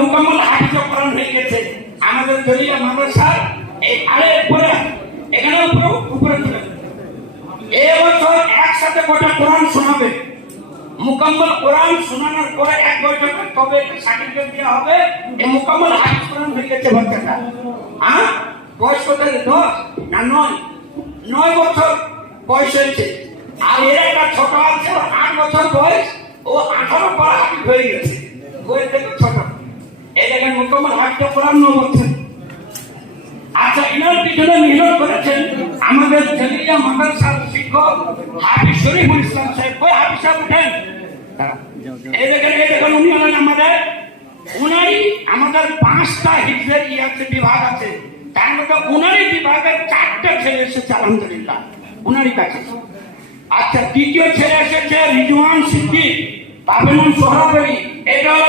মোকাম্মল হাফিজ কোরআন হয়ে গেছে আমাদের জলিয়া মাদ্রাসা এই আরে উপরে এখানে উপরে তুলে এবছর একসাথে গোটা কোরআন শোনাবে মুকাম্মল কোরআন শোনানোর পরে এক বছর তবে সার্টিফিকেট দেওয়া হবে এই মুকাম্মল হাফিজ কোরআন হয়ে গেছে বাচ্চাটা। হ্যাঁ, বয়স কত? 10 না 9 বছর বয়স হয়েছে। আর এর একটা ছোট আছে 8 বছর বয়স, ও 18 পর হাফিজ হয়ে গেছে। বইয়ের থেকে ছোট, এই দেখেন মুকাম্মল হাফিজ কোরআন 9 বছর। আচ্ছা, ইনার পিছনে মেহনত করেছেন আমাদের জলিয়া মাদ্রাসার শিক্ষক হাফিজ শরীফুল ইসলাম সাহেব। কই হাফিজ সাহেব উঠেন? এই দেখেন উনি হলেন উনারই আমাদের 5টা হিফজের আছে বিভাগ আছে, তার মধ্যে উনারই বিভাগের 4টা ছেলে এসেছে আলহামদুলিল্লাহ উনারই কাছে। আচ্ছা, দ্বিতীয় ছেলে এসেছে রিজওয়ান সিদ্দিক, বাবেনুন সোহরাবলী। এটা হলো